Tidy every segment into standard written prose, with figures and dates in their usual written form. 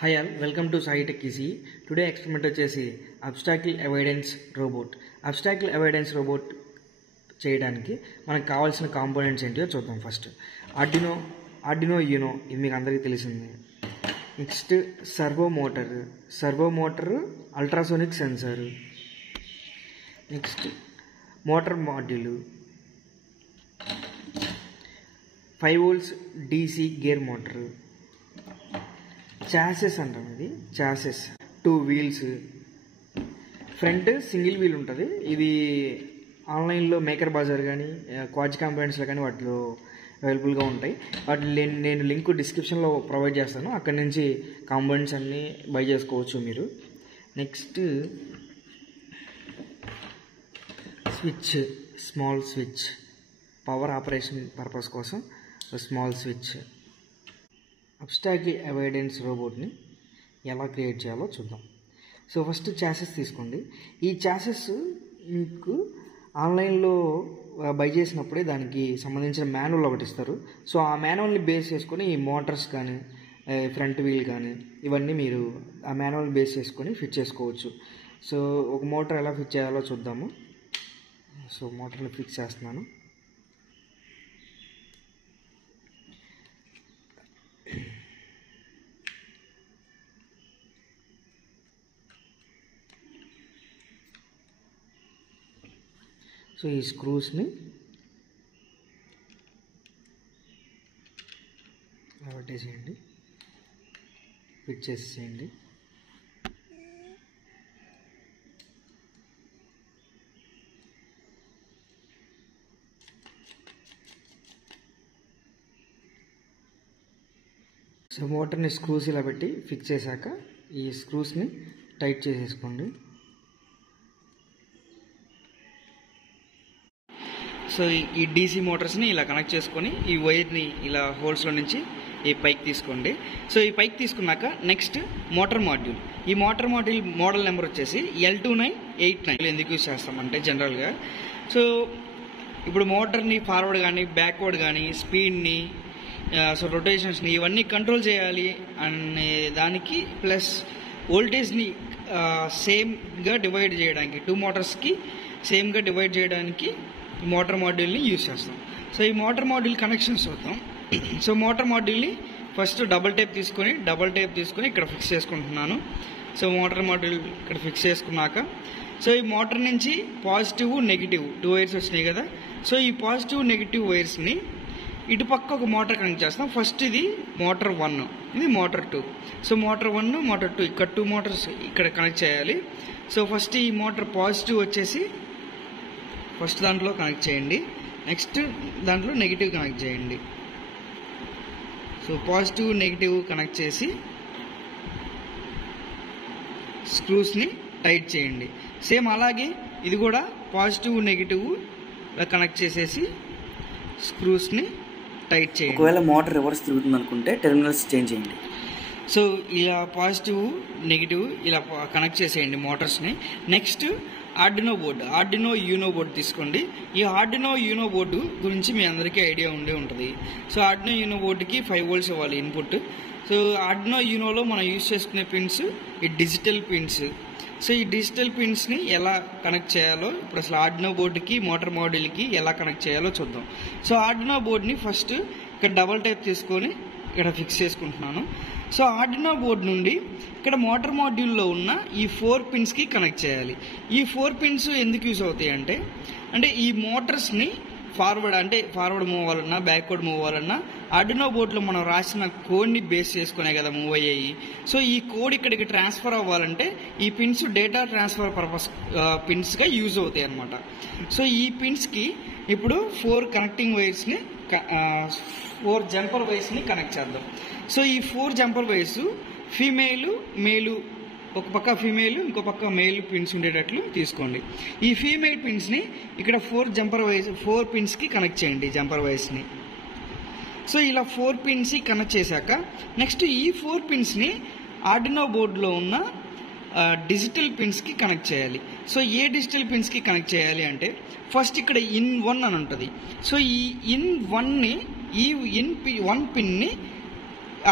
Hi all, welcome to Sai Tech Easy. Today experiment వచ్చేసి obstacle avoidance robot. Obstacle avoidance robot చేయడానికి మనకు కావాల్సిన components ఏంటియో చూద్దాం. First Arduino Uno, ఇది మీకు అందరికీ తెలిసిందే. Next servo motor ultrasonic sensor. Next motor module, 5 volts DC gear motor. Chassis అంటాం, ఇది chassis 2 wheels, front single wheel ఉంటుంది. ఇది ఆన్లైన్లో మేకర్ బజార్ కానీ క్వాజ్ కాంపోనెంట్స్లో కానీ వాటిలో అవైలబుల్గా ఉంటాయి. వాటి నేను లింక్ డిస్క్రిప్షన్లో ప్రొవైడ్ చేస్తాను, అక్కడి నుంచి కాంపోనెంట్స్ అన్నీ బై చేసుకోవచ్చు మీరు. Next switch, small switch, power operation purpose కోసం స్మాల్ స్విచ్. అబ్స్టాకిల్ అవాయిడెన్స్ రోబోట్ని ఎలా క్రియేట్ చేయాలో చూద్దాం. సో ఫస్ట్ చాసెస్ తీసుకోండి. ఈ చాసెస్ మీకు ఆన్లైన్లో బై చేసినప్పుడే దానికి సంబంధించిన మాన్యువల్ ఒకటి ఇస్తారు. సో ఆ మాన్యువల్ని బేస్ చేసుకొని ఈ మోటార్స్ కానీ ఫ్రంట్ వీల్ కానీ ఇవన్నీ మీరు ఆ మాన్యువల్ బేస్ చేసుకొని ఫిట్ చేసుకోవచ్చు. సో ఒక మోటార్ ఎలా ఫిట్ చేయాలో చూద్దాము. సో మోటార్ని ఫిక్స్ చేస్తున్నాను. సో ఈ స్క్రూస్ని పెట్టేసేయండి, ఫిట్ చేసేయండి. సో మోటార్ని స్క్రూస్ ఇలా పెట్టి ఫిక్స్ చేశాక ఈ స్క్రూస్ని టైట్ చేసేసుకోండి. సో ఈ డీసీ మోటార్స్ని ఇలా కనెక్ట్ చేసుకొని ఈ వైర్ని ఇలా హోల్స్లో నుంచి ఈ పైకి తీసుకోండి. సో ఈ పైకి తీసుకున్నాక నెక్స్ట్ మోటార్ మాడ్యూల్. ఈ మోటార్ మాడ్యూల్ మోడల్ నెంబర్ వచ్చేసి L2989. ఎందుకు యూజ్ చేస్తామంటే జనరల్గా సో ఇప్పుడు మోటార్ని ఫార్వర్డ్ కానీ బ్యాక్వర్డ్ కానీ స్పీడ్ని సో రొటేషన్స్ని ఇవన్నీ కంట్రోల్ చేయాలి అనే దానికి ప్లస్ వోల్టేజ్ని సేమ్గా డివైడ్ చేయడానికి 2 మోటార్స్కి సేమ్గా డివైడ్ చేయడానికి ఈ మోటార్ మాడ్యూల్ని యూజ్ చేస్తాం. సో ఈ మోటార్ మాడ్యూల్ కనెక్షన్స్ చూద్దాం. సో మోటార్ మాడ్యూల్ని ఫస్ట్ డబల్ టేప్ తీసుకొని ఇక్కడ ఫిక్స్ చేసుకుంటున్నాను. సో మోటార్ మాడ్యూల్ ఇక్కడ ఫిక్స్ చేసుకున్నాక సో ఈ మోటార్ నుంచి పాజిటివ్ నెగిటివ్ 2 వైర్స్ వచ్చినాయి కదా. సో ఈ పాజిటివ్ నెగిటివ్ వైర్స్ని ఇటుపక్క ఒక మోటార్ కనెక్ట్ చేస్తాం. ఫస్ట్ ఇది మోటార్ 1, ఇది మోటార్ 2. సో మోటార్ 1 మోటార్ 2 ఇక్కడ 2 మోటార్స్ ఇక్కడ కనెక్ట్ చేయాలి. సో ఫస్ట్ ఈ మోటార్ పాజిటివ్ వచ్చేసి ఫస్ట్ దాంట్లో కనెక్ట్ చేయండి, నెక్స్ట్ దాంట్లో నెగిటివ్ కనెక్ట్ చేయండి. సో పాజిటివ్ నెగిటివ్ కనెక్ట్ చేసి స్క్రూస్ని టైట్ చేయండి. సేమ్ అలాగే ఇది కూడా పాజిటివ్ నెగిటివ్ కనెక్ట్ చేసేసి స్క్రూస్ని టైట్ చేయండి. ఒకవేళ మోటార్ రివర్స్ తిరుగుతుంది అనుకుంటే టెర్మినల్స్ చేంజ్ చేయండి. సో ఇలా పాజిటివ్ నెగిటివ్ ఇలా కనెక్ట్ చేసేయండి మోటార్స్ని. నెక్స్ట్ ఆర్డినో యూనో బోర్డు తీసుకోండి. ఈ ఆర్డినో యూనో బోర్డు గురించి మీ అందరికీ ఐడియా ఉండే ఉంటుంది. సో ఆర్డినో యూనో బోర్డుకి 5 volts ఇవ్వాలి ఇన్పుట్. సో ఆర్డినో యూనోలో మనం యూజ్ చేసుకునే పిన్స్ ఈ డిజిటల్ పిన్స్. సో ఈ డిజిటల్ పిన్స్ని ఎలా కనెక్ట్ చేయాలో ఇప్పుడు అసలు ఆర్డినో బోర్డుకి మోటార్ మాడ్యూల్కి ఎలా కనెక్ట్ చేయాలో చూద్దాం. సో ఆర్డినో బోర్డుని ఫస్ట్ ఇక్కడ డబల్ టైప్ తీసుకొని ఇక్కడ ఫిక్స్ చేసుకుంటున్నాను. సో ఆర్డినో బోర్డు నుండి ఇక్కడ మోటార్ మాడ్యూల్లో ఉన్న ఈ 4 పిన్స్కి కనెక్ట్ చేయాలి. ఈ 4 పిన్స్ ఎందుకు యూజ్ అవుతాయి అంటే ఈ మోటార్స్ని ఫార్వర్డ్ మూవ్ అవ్వాలన్నా బ్యాక్వర్డ్ మూవ్ అవ్వాలన్నా ఆర్డినో బోర్డులో మనం రాసిన కోడ్ని బేస్ చేసుకునే కదా మూవ్ అయ్యాయి. సో ఈ కోడ్ ఇక్కడికి ట్రాన్స్ఫర్ అవ్వాలంటే ఈ పిన్స్ డేటా ట్రాన్స్ఫర్ పర్పస్ పిన్స్గా యూజ్ అవుతాయి అన్నమాట. సో ఈ పిన్స్కి ఇప్పుడు 4 కనెక్టింగ్ వైర్స్ని 4 జంపర్ వైర్స్ని కనెక్ట్ చేద్దాం. సో ఈ 4 జంపర్ వైర్స్ మేలు ఒక పక్క ఫీమేల్ ఇంకో పక్క మేల్ పిన్స్ ఉండేటట్లు తీసుకోండి. ఈ ఫీమేల్ పిన్స్ని ఇక్కడ 4 పిన్స్కి కనెక్ట్ చేయండి జంపర్ వైర్స్ని. సో ఇలా 4 పిన్స్ కనెక్ట్ చేశాక నెక్స్ట్ ఈ 4 పిన్స్ని ఆర్డినో బోర్డులో ఉన్న డిజిటల్ పిన్స్కి కనెక్ట్ చేయాలి. సో ఏ డిజిటల్ పిన్స్కి కనెక్ట్ చేయాలి అంటే ఫస్ట్ ఇక్కడ ఇన్ 1 అని ఉంటుంది. సో ఈ ఇన్ 1ని ఈ ఇన్ 1 పిన్ని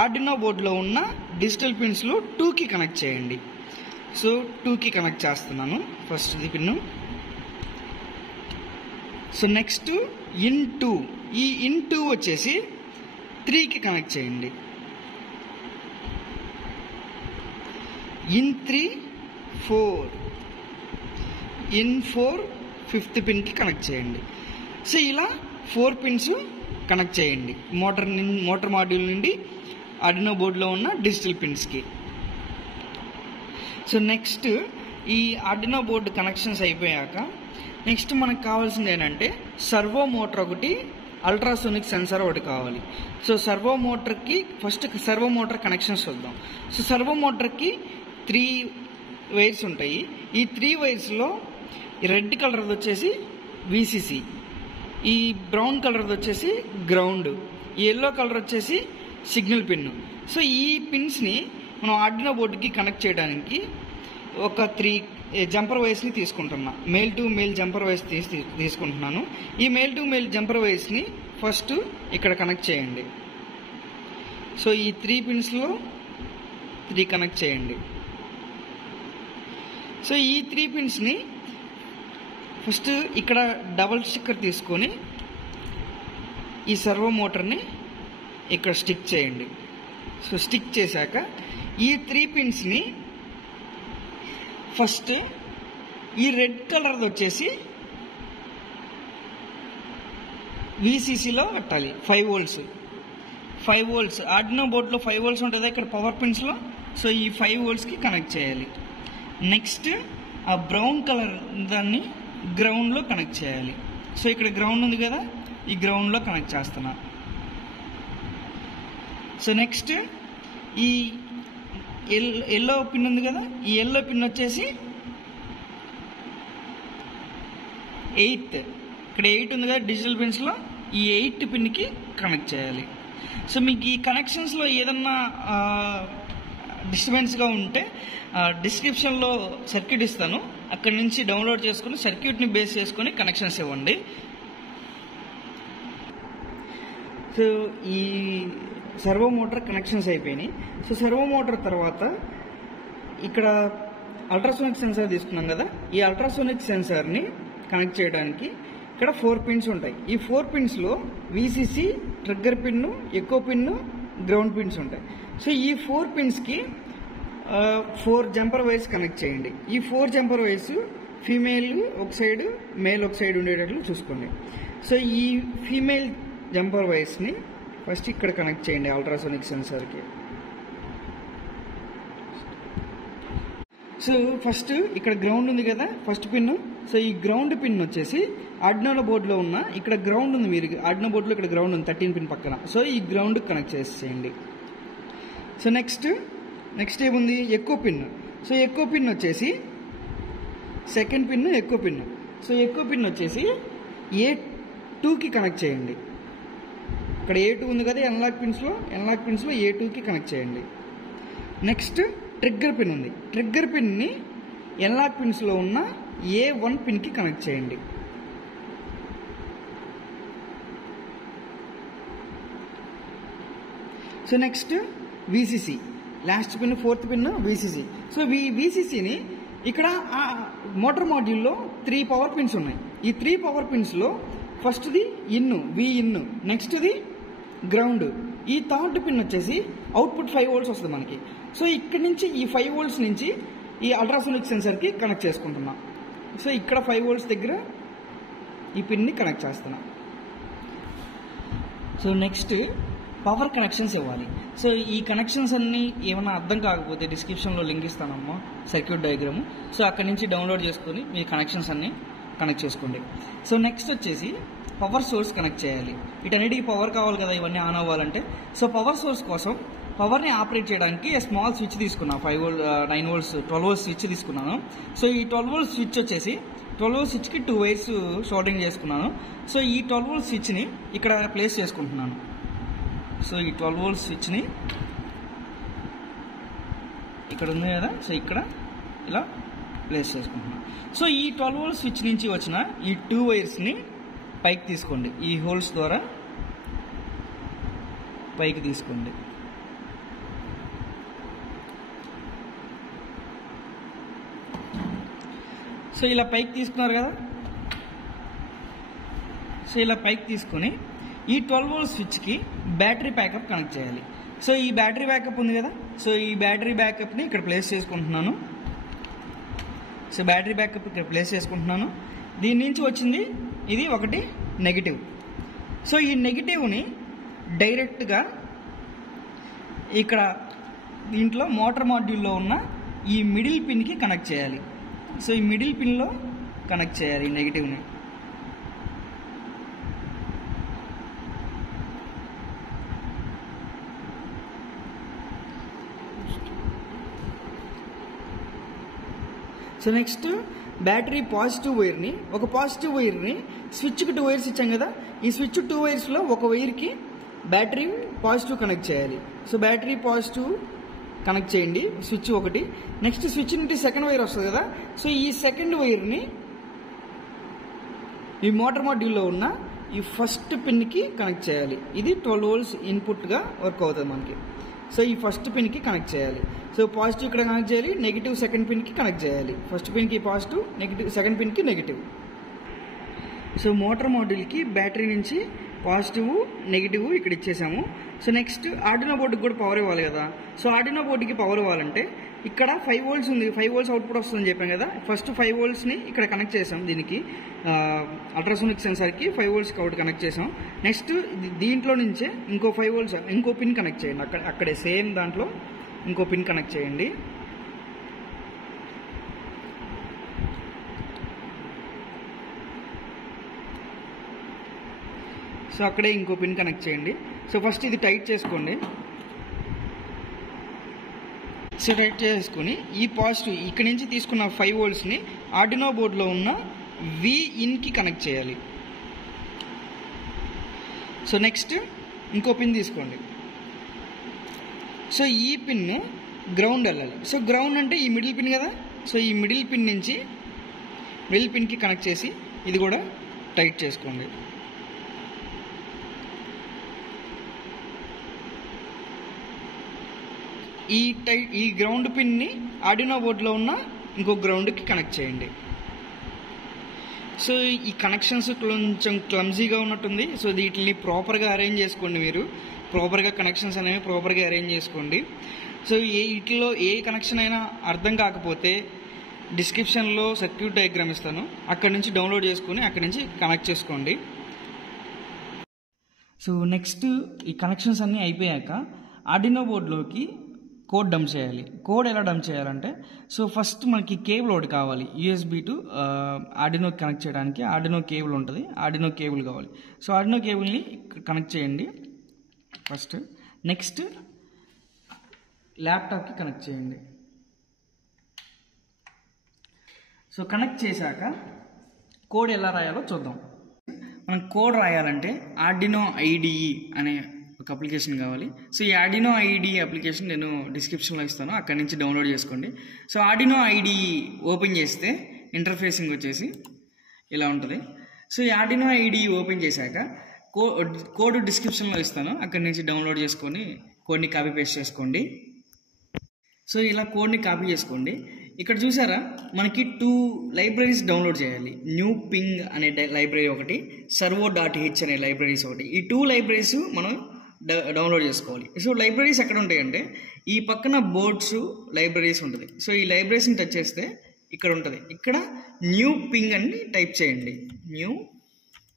ఆర్డినో బోర్డులో ఉన్న డిజిటల్ పిన్స్లో 2కి కనెక్ట్ చేయండి. సో 2కి కనెక్ట్ చేస్తున్నాను ఫస్ట్ ఇది పిన్ను. సో నెక్స్ట్ ఇన్ 2, ఈ ఇన్ 2 వచ్చేసి 3కి కనెక్ట్ చేయండి. ఇన్ 3 4, ఇన్ 4 5th పిన్కి కనెక్ట్ చేయండి. సో ఇలా 4 పిన్స్ కనెక్ట్ చేయండి మోటార్ మాడ్యూల్ నుండి ఆర్డినో బోర్డులో ఉన్న డిజిటల్ పిన్స్కి. సో నెక్స్ట్ ఈ ఆర్డినో బోర్డు కనెక్షన్స్ అయిపోయాక నెక్స్ట్ మనకు కావాల్సింది ఏంటంటే సర్వో మోటార్ ఒకటి, అల్ట్రాసోనిక్ సెన్సార్ ఒకటి కావాలి. సో సర్వో మోటార్కి ఫస్ట్ సర్వో మోటార్ కనెక్షన్స్ చూద్దాం. సో సర్వో మోటార్కి 3 వైర్స్ ఉంటాయి. ఈ 3 వైర్స్లో రెడ్ కలర్ది వచ్చేసి విసిసి, ఈ బ్రౌన్ కలర్ది వచ్చేసి గ్రౌండ్, ఈ ఎల్లో కలర్ వచ్చేసి సిగ్నల్ పిన్. సో ఈ పిన్స్ని మనం ఆర్డినో బోర్డుకి కనెక్ట్ చేయడానికి ఒక 3 జంపర్ వైర్స్ని తీసుకుంటున్నా. Male to male jumper wires తీసుకుంటున్నాను. ఈ మేల్ టు మేల్ జంపర్ వైర్స్ని ఫస్ట్ ఇక్కడ కనెక్ట్ చేయండి. సో ఈ 3 పిన్స్లో 3 కనెక్ట్ చేయండి. సో ఈ 3 పిన్స్ని ఫస్ట్ ఇక్కడ డబల్ స్టిక్కర్ తీసుకొని ఈ సర్వో మోటార్ని ఇక్కడ స్టిక్ చేయండి. సో స్టిక్ చేశాక ఈ 3 పిన్స్ని ఫస్ట్ ఈ రెడ్ కలర్ది వచ్చేసి విసిసిలో పెట్టాలి. 5 volts, 5 volts ఆర్డినో బోర్డులో 5 volts ఉంటుంది ఇక్కడ పవర్ పిన్స్లో. సో ఈ 5 voltsకి కనెక్ట్ చేయాలి. నెక్స్ట్ ఆ బ్రౌన్ కలర్ దాన్ని గ్రౌండ్లో కనెక్ట్ చేయాలి. సో ఇక్కడ గ్రౌండ్ ఉంది కదా, ఈ గ్రౌండ్లో కనెక్ట్ చేస్తున్నా. సో నెక్స్ట్ ఈ ఎల్లో పిన్ ఉంది కదా, ఈ ఎల్లో పిన్ వచ్చేసి 8, ఇక్కడ 8 ఉంది కదా డిజిటల్ పిన్స్లో, ఈ 8 పిన్కి కనెక్ట్ చేయాలి. సో మీకు ఈ కనెక్షన్స్లో ఏదన్నా డిస్టర్బెన్స్గా ఉంటే డిస్క్రిప్షన్లో సర్క్యూట్ ఇస్తాను, అక్కడి నుంచి డౌన్లోడ్ చేసుకుని సర్క్యూట్ని బేస్ చేసుకొని కనెక్షన్స్ ఇవ్వండి. సో ఈ సర్వో మోటార్ కనెక్షన్స్ అయిపోయినాయి. సో సర్వో మోటార్ తర్వాత ఇక్కడ అల్ట్రాసోనిక్ సెన్సార్ తీసుకున్నాం కదా, ఈ అల్ట్రాసోనిక్ సెన్సార్ని కనెక్ట్ చేయడానికి ఇక్కడ 4 పిన్స్ ఉంటాయి. ఈ 4 పిన్స్లో VCC, trigger pin, echo pin, ground pins ఉంటాయి. సో ఈ 4 పిన్స్కి 4 జంపర్ వైర్స్ కనెక్ట్ చేయండి. ఈ 4 జంపర్ వైర్స్ ఫీమేల్ ఒక సైడ్, మేల్ ఒక సైడ్ ఉండేటట్లు చూసుకోండి. సో ఈ ఫీమేల్ జంపర్ వైర్స్ని ఫస్ట్ ఇక్కడ కనెక్ట్ చేయండి అల్ట్రాసోనిక్ సెన్సార్కి. సో ఫస్ట్ ఇక్కడ గ్రౌండ్ ఉంది కదా ఫస్ట్ పిన్. సో ఈ గ్రౌండ్ పిన్ వచ్చేసి ఆర్డినో బోర్డులో ఉన్న ఇక్కడ గ్రౌండ్ ఉంది, మీరు ఆర్డినో బోర్డులో ఇక్కడ గ్రౌండ్ ఉంది 13 పిన్ పక్కన. సో ఈ గ్రౌండ్ కనెక్ట్ చేసేయండి. సో నెక్స్ట్ ఏముంది, echo pin. So echo pin వచ్చేసి second pin echo pin. So echo pin వచ్చేసి A2కి కనెక్ట్ చేయండి. ఇక్కడ A2 ఉంది కదా ఎన్లాక్ పిన్స్లో A2కి కనెక్ట్ చేయండి. నెక్స్ట్ ట్రిగ్గర్ పిన్ ఉంది, ట్రిగ్గర్ పిన్ని ఎన్లాక్ పిన్స్లో ఉన్న A1 పిన్కి కనెక్ట్ చేయండి. So next VCC, last pin 4th pin VCC. So విసిసిని ఇక్కడ మోటార్ మాడ్యూల్లో 3 పవర్ పిన్స్ ఉన్నాయి. ఈ 3 పవర్ పిన్స్లో ఫస్ట్ది వి ఇన్, నెక్స్ట్ది గ్రౌండ్, ఈ 3rd పిన్ వచ్చేసి అవుట్పుట్ 5 volts వస్తుంది మనకి. సో ఇక్కడ నుంచి ఈ 5 volts నుంచి ఈ అల్ట్రాసోనిక్ సెన్సర్కి కనెక్ట్ చేసుకుంటున్నాం. సో ఇక్కడ 5 volts దగ్గర ఈ పిన్ని కనెక్ట్ చేస్తున్నా. సో నెక్స్ట్ పవర్ కనెక్షన్స్ ఇవ్వాలి. సో ఈ కనెక్షన్స్ అన్నీ ఏమైనా అర్థం కాకపోతే డిస్క్రిప్షన్లో లింక్ ఇస్తానమ్మా సర్క్యూట్ డయాగ్రాము. సో అక్కడి నుంచి డౌన్లోడ్ చేసుకొని మీ కనెక్షన్స్ అన్నీ కనెక్ట్ చేసుకోండి. సో నెక్స్ట్ వచ్చేసి పవర్ సోర్స్ కనెక్ట్ చేయాలి. వీటన్నిటికీ పవర్ కావాలి కదా ఇవన్నీ ఆన్ అవ్వాలంటే. సో పవర్ సోర్స్ కోసం పవర్ని ఆపరేట్ చేయడానికి స్మాల్ స్విచ్ తీసుకున్నాను, 5 volts 9 volts 12 volts స్విచ్ తీసుకున్నాను. సో ఈ 12 volts స్విచ్ వచ్చేసి 12 volts స్విచ్కి 2 వైర్స్ షార్టింగ్ చేసుకున్నాను. సో ఈ 12 volts స్విచ్ని ఇక్కడ ప్లేస్ చేసుకుంటున్నాను. సో ఈ 12 volts స్విచ్ని ఇక్కడ ఉంది కదా, సో ఇక్కడ ఇలా ప్లేస్ చేసుకుంటున్నాను. సో ఈ 12 volts స్విచ్ నుంచి వచ్చిన ఈ 2 వైర్స్ని పైకి తీసుకోండి, ఈ హోల్స్ ద్వారా పైకి తీసుకోండి. సో ఇలా పైకి తీసుకున్నారు కదా, సో ఇలా పైకి తీసుకొని ఈ 12 వోల్ట్ స్విచ్కి బ్యాటరీ బ్యాకప్ కనెక్ట్ చేయాలి. సో ఈ బ్యాటరీ బ్యాకప్ ఉంది కదా, సో ఈ బ్యాటరీ బ్యాకప్ని ఇక్కడ ప్లేస్ చేసుకుంటున్నాను. సో బ్యాటరీ బ్యాకప్ ఇక్కడ ప్లేస్ చేసుకుంటున్నాను. దీని నుంచి వచ్చింది ఇది ఒకటి నెగిటివ్. సో ఈ నెగిటివ్ని డైరెక్ట్గా ఇక్కడ దీంట్లో మోటార్ మాడ్యూల్లో ఉన్న ఈ మిడిల్ పిన్కి కనెక్ట్ చేయాలి. సో ఈ మిడిల్ పిన్లో కనెక్ట్ చేయాలి ఈ నెగిటివ్ని. సో నెక్స్ట్ బ్యాటరీ పాజిటివ్ వైర్ని, ఒక పాజిటివ్ వైర్ని స్విచ్కి 2 వైర్స్ ఇచ్చాం కదా, ఈ స్విచ్ 2 వైర్స్లో ఒక వైర్కి బ్యాటరీ పాజిటివ్ కనెక్ట్ చేయాలి. సో బ్యాటరీ పాజిటివ్ కనెక్ట్ చేయండి స్విచ్ ఒకటి. నెక్స్ట్ స్విచ్ నుండి సెకండ్ వైర్ వస్తుంది కదా, సో ఈ సెకండ్ వైర్ని ఈ మోటార్ మాడ్యూల్లో ఉన్న ఈ ఫస్ట్ పిన్కి కనెక్ట్ చేయాలి. ఇది 12 వోల్ట్స్ ఇన్పుట్గా వర్క్ అవుతుంది మనకి. సో ఈ ఫస్ట్ పిన్కి కనెక్ట్ చేయాలి. సో పాజిటివ్ ఇక్కడ కనెక్ట్ చేయాలి, నెగిటివ్ సెకండ్ పిన్కి కనెక్ట్ చేయాలి. ఫస్ట్ పిన్కి పాజిటివ్, నెగిటివ్ సెకండ్ పిన్కి నెగిటివ్. సో మోటార్ మాడ్యూల్కి బ్యాటరీ నుంచి పాజిటివ్ నెగిటివ్ ఇక్కడ ఇచ్చేసాము. సో నెక్స్ట్ ఆర్డినో బోర్డుకి కూడా పవర్ ఇవ్వాలి కదా. సో ఆర్డినో బోర్డుకి పవర్ ఇవ్వాలంటే ఇక్కడ 5 వోల్ట్స్ ఉంది, 5 వోల్ట్స్ అవుట్పుట్ వస్తుందని చెప్పాం కదా. ఫస్ట్ 5 వోల్ట్స్ని ఇక్కడ కనెక్ట్ చేసాం, దీనికి అల్ట్రాసోనిక్ సెన్సార్కి 5 వోల్ట్స్కి అవుట్ కనెక్ట్ చేసాం. నెక్స్ట్ దీంట్లో నుంచే ఇంకో 5 వోల్ట్స్ ఇంకో పిన్ కనెక్ట్ చేయండి, అక్కడే సేమ్ దాంట్లో ఇంకో పిన్ కనెక్ట్ చేయండి. సో అక్కడే ఇంకో పిన్ కనెక్ట్ చేయండి. సో ఫస్ట్ ఇది టైట్ చేసుకోండి. సో టైట్ చేసుకుని ఈ పాజిటివ్ ఇక్కడ నుంచి తీసుకున్న 5 వోల్ట్స్ని ఆర్డినో బోర్డులో ఉన్న Vin-కి కనెక్ట్ చేయాలి. సో నెక్స్ట్ ఇంకో పిన్ తీసుకోండి. సో ఈ పిన్ గ్రౌండ్ వెళ్ళాలి. సో గ్రౌండ్ అంటే ఈ మిడిల్ పిన్ కదా, సో ఈ మిడిల్ పిన్ నుంచి మిడిల్ పిన్కి కనెక్ట్ చేసి ఇది కూడా టైట్ చేసుకోండి. ఈ గ్రౌండ్ పిన్ని ఆర్డినో బోర్డులో ఉన్న ఇంకో గ్రౌండ్కి కనెక్ట్ చేయండి. సో ఈ కనెక్షన్స్ కొంచెం క్లమ్జీగా ఉన్నట్టుంది. సో వీటిని ప్రాపర్గా అరేంజ్ చేసుకోండి. మీరు ప్రాపర్గా కనెక్షన్స్ అనేవి ప్రాపర్గా అరేంజ్ చేసుకోండి. సో వీటిలో ఏ కనెక్షన్ అయినా అర్థం కాకపోతే డిస్క్రిప్షన్లో సర్క్యూట్ డయాగ్రామ్ ఇస్తాను, అక్కడ నుంచి డౌన్లోడ్ చేసుకుని అక్కడి నుంచి కనెక్ట్ చేసుకోండి. సో నెక్స్ట్ ఈ కనెక్షన్స్ అన్నీ అయిపోయాక ఆర్డినో బోర్డులోకి కోడ్ డంప్ చేయాలి. కోడ్ ఎలా డంప్ చేయాలంటే, సో ఫస్ట్ మనకి కేబుల్ ఒకటి కావాలి, యూఎస్బి టు ఆర్డినో కనెక్ట్ చేయడానికి ఆర్డినో కేబుల్ ఉంటుంది, ఆర్డినో కేబుల్ కావాలి. సో ఆర్డినో కేబుల్ని కనెక్ట్ చేయండి ఫస్ట్. నెక్స్ట్ ల్యాప్టాప్కి కనెక్ట్ చేయండి. సో కనెక్ట్ చేశాక కోడ్ ఎలా రాయాలో చూద్దాం. మనం కోడ్ రాయాలంటే ఆర్డినో ఐడిఈ అనే ఒక అప్లికేషన్ కావాలి. సో ఈ ఆర్డినో ఐడిఈ అప్లికేషన్ నేను డిస్క్రిప్షన్లో ఇస్తాను, అక్కడి నుంచి డౌన్లోడ్ చేసుకోండి. సో ఆర్డినో ఐడిఈ ఓపెన్ చేస్తే ఇంటర్ఫేసింగ్ వచ్చేసి ఇలా ఉంటుంది. సో ఈ ఆర్డినో ఐడిఈ ఓపెన్ చేశాక కోడ్ డిస్క్రిప్షన్లో ఇస్తాను, అక్కడి నుంచి డౌన్లోడ్ చేసుకొని కోడ్ని కాపీ పేస్ట్ చేసుకోండి. సో ఇలా కోడ్ని కాపీ చేసుకోండి. ఇక్కడ చూసారా మనకి 2 లైబ్రరీస్ డౌన్లోడ్ చేయాలి. న్యూ పింగ్ అనే లైబ్రరీ ఒకటి, servo.h అనే లైబ్రరీస్ ఒకటి. ఈ 2 లైబ్రరీస్ మనం డౌన్లోడ్ చేసుకోవాలి. సో లైబ్రరీస్ ఎక్కడ ఉంటాయంటే ఈ పక్కన బోర్డ్స్ లైబ్రరీస్ ఉంటుంది. సో ఈ లైబ్రరీస్ని టచ్ చేస్తే ఇక్కడ ఉంటుంది, ఇక్కడ న్యూ పింగ్ అని టైప్ చేయండి. న్యూ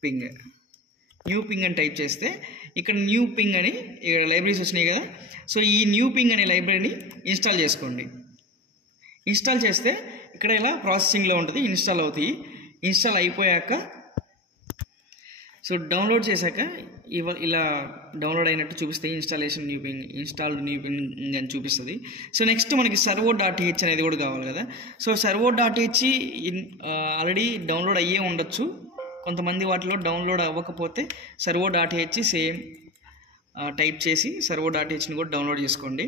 పింగ్ అని టైప్ చేస్తే ఇక్కడ న్యూ పింగ్ అని లైబ్రరీస్ వచ్చినాయి కదా. సో ఈ న్యూ పింగ్ అనే లైబ్రరీని ఇన్స్టాల్ చేసుకోండి. ఇన్స్టాల్ చేస్తే ఇక్కడ ఇలా ప్రాసెసింగ్లో ఉంటుంది, ఇన్స్టాల్ అవుతాయి. ఇన్స్టాల్ అయిపోయాక సో డౌన్లోడ్ చేశాక ఇలా డౌన్లోడ్ అయినట్టు చూపిస్తాయి. ఇన్స్టాల్డ్ న్యూ పింగ్ అని చూపిస్తుంది. సో నెక్స్ట్ మనకి servo.h అనేది కూడా కావాలి కదా. సో servo.h ఆల్రెడీ డౌన్లోడ్ అయ్యే ఉండొచ్చు, కొంతమంది వాటిలో డౌన్లోడ్ అవ్వకపోతే servo.h సేమ్ టైప్ చేసి servo.hని కూడా డౌన్లోడ్ చేసుకోండి.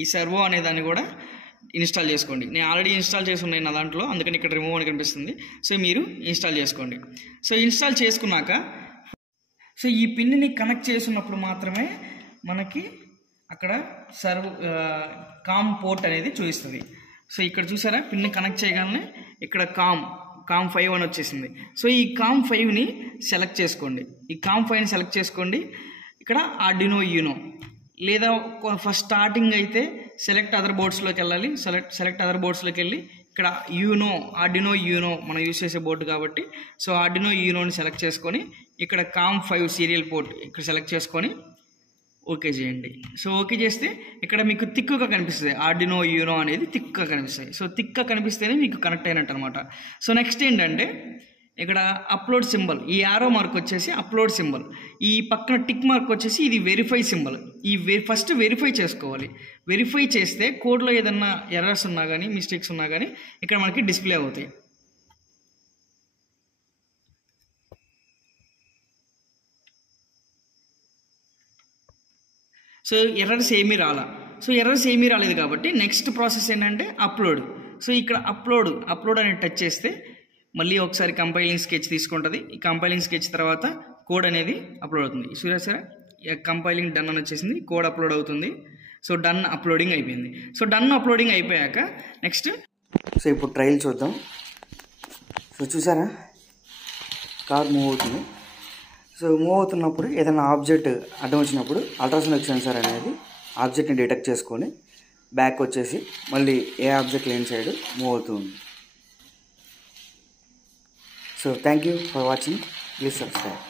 ఈ సర్వో అనే దాన్ని కూడా ఇన్స్టాల్ చేసుకోండి. నేను ఆల్రెడీ ఇన్స్టాల్ చేసి ఉన్నాయి నా దాంట్లో, అందుకని ఇక్కడ రిమూవ్ అని కనిపిస్తుంది. సో మీరు ఇన్స్టాల్ చేసుకోండి. సో ఇన్స్టాల్ చేసుకున్నాక సో ఈ పిన్ని కనెక్ట్ చేసినప్పుడు మాత్రమే మనకి అక్కడ కామ్ పోర్ట్ అనేది చూపిస్తుంది. సో ఇక్కడ చూసారా, పిన్ని కనెక్ట్ చేయగానే ఇక్కడ కామ్ 5 అని వచ్చేసింది. సో ఈ కామ్ 5ని సెలెక్ట్ చేసుకోండి. ఈ కామ్ 5ని సెలెక్ట్ చేసుకోండి. ఇక్కడ ఆర్డినో యూనో, లేదా ఫస్ట్ స్టార్టింగ్ అయితే సెలెక్ట్ అదర్ బోర్డ్స్లోకి వెళ్ళాలి. సెలెక్ట్ అదర్ బోర్డ్స్లోకి వెళ్ళి ఇక్కడ ఆర్డినో యూనో మనం యూస్ చేసే బోర్డు కాబట్టి, సో ఆర్డినో యూనోని సెలెక్ట్ చేసుకొని ఇక్కడ కామ్ 5 సీరియల్ పోర్ట్ ఇక్కడ సెలెక్ట్ చేసుకొని ఓకే చేయండి. సో ఓకే చేస్తే ఇక్కడ మీకు థిక్గా కనిపిస్తుంది, ఆర్డినో యూనో అనేది థిక్గా కనిపిస్తుంది. సో థిక్గా కనిపిస్తేనే మీకు కనెక్ట్ అయినట్టు అనమాట. సో నెక్స్ట్ ఏంటంటే ఇక్కడ అప్లోడ్ సింబల్, ఈ యారో మార్క్ వచ్చేసి అప్లోడ్ సింబల్, ఈ పక్కన టిక్ మార్క్ వచ్చేసి ఇది వెరిఫై సింబల్. ఫస్ట్ వెరిఫై చేసుకోవాలి. వెరిఫై చేస్తే కోడ్లో ఏదన్నా ఎర్రర్స్ ఉన్నా కానీ మిస్టేక్స్ ఉన్నా కానీ ఇక్కడ మనకి డిస్ప్లే అవుతాయి. సో ఎర్రర్స్ ఏమీ రాలేదు కాబట్టి నెక్స్ట్ ప్రాసెస్ ఏంటంటే అప్లోడ్. సో ఇక్కడ అప్లోడ్ అని టచ్ చేస్తే మళ్ళీ ఒకసారి కంపైలింగ్ స్కెచ్ తీసుకుంటుంది. ఈ కంపైలింగ్ స్కెచ్ తర్వాత కోడ్ అనేది అప్లోడ్ అవుతుంది. సరే కంపైలింగ్ డన్ అని వచ్చేసింది, కోడ్ అప్లోడ్ అవుతుంది. సో డన్ అప్లోడింగ్ అయిపోయింది. సో డన్ అప్లోడింగ్ అయిపోయాక నెక్స్ట్ సో ఇప్పుడు ట్రయల్ చూద్దాం. సో చూసారా, కార్ మూవ్ అవుతుంది. సో మూవ్ అవుతున్నప్పుడు ఏదైనా ఆబ్జెక్ట్ అడ్డం వచ్చినప్పుడు అల్ట్రాసోనిక్ సెన్సార్ అనేది ఆబ్జెక్ట్ని డిటెక్ట్ చేసుకొని బ్యాక్ వచ్చేసి మళ్ళీ ఏ ఆబ్జెక్ట్ లేని సైడ్ మూవ్ అవుతుంది. So thank you for watching. Please subscribe.